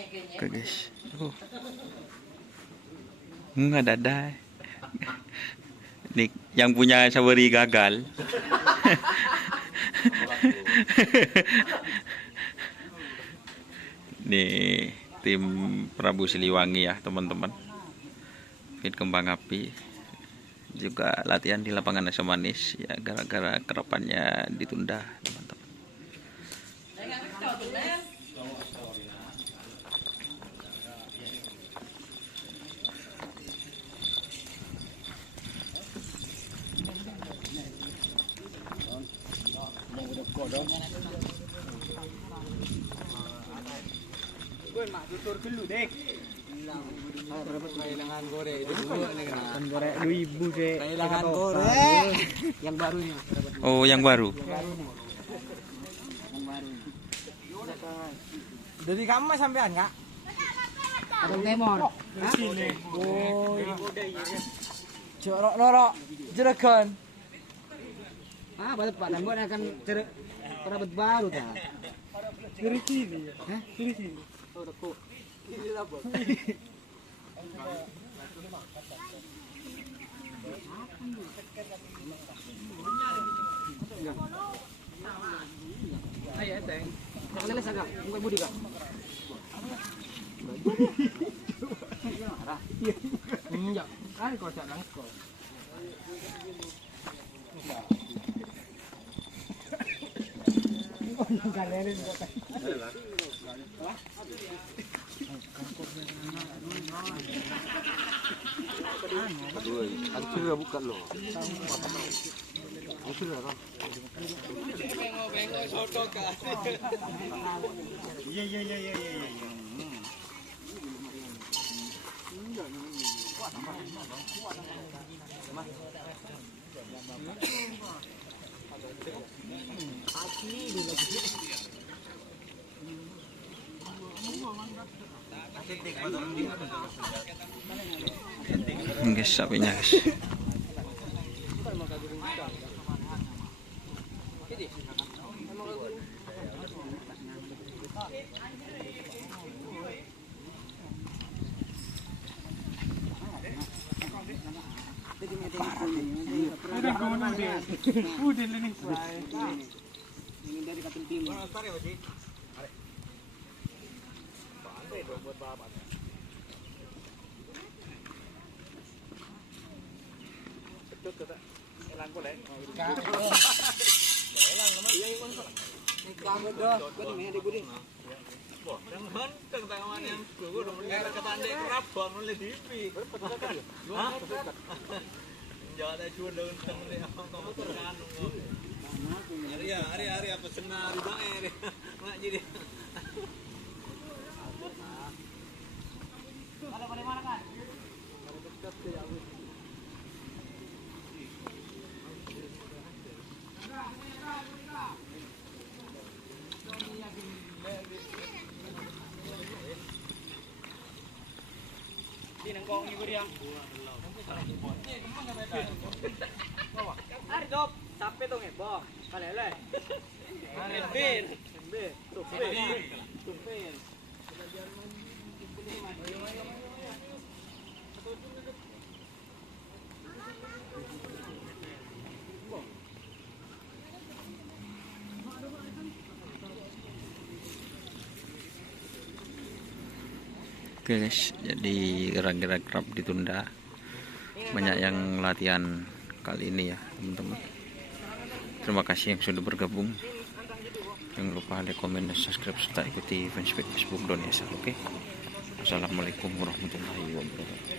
Oke guys. Nggak ada. Nih yang punya Saweri gagal. Nih tim Prabu Siliwangi ya teman-teman. Fit kembang api juga latihan di lapangan Nasa Manis ya gara-gara kerapannya ditunda teman-teman. Kailangan gore itu dulu nih kan. Gore 2000 sih. Kailangan gore. Yang barunya. Oh, yang baru. Dari kamu mas sampean kak? Abang Temor. Sini. Oh. Jorok norok. Jeragan. Ah, pada Pak Dambon akan kerabat baru dah. Dari sini. Hah? Dari sini. Oh, dekuk. Ayo, Teng. Jangan leles agak, bukan budi kak. Enggak. Kan kocak nangko. Aduh, hancur ya bukan loh. Hancur ya kan? Iya. Guys, sapinya guys. Udah kono deh. Udah ini. Ini dari Katul Timur. Hari apa senar di bang nggak jadi. Hari dop, sampai dong ya, bong. Kalele. Bin. Tupin. Oke guys, jadi gerak-gerak kerap ditunda. Banyak yang latihan kali ini ya teman-teman. Terima kasih yang sudah bergabung. Jangan lupa like, komen, dan subscribe serta ikuti fanspage Facebook Donesa. Oke. Assalamualaikum warahmatullahi wabarakatuh.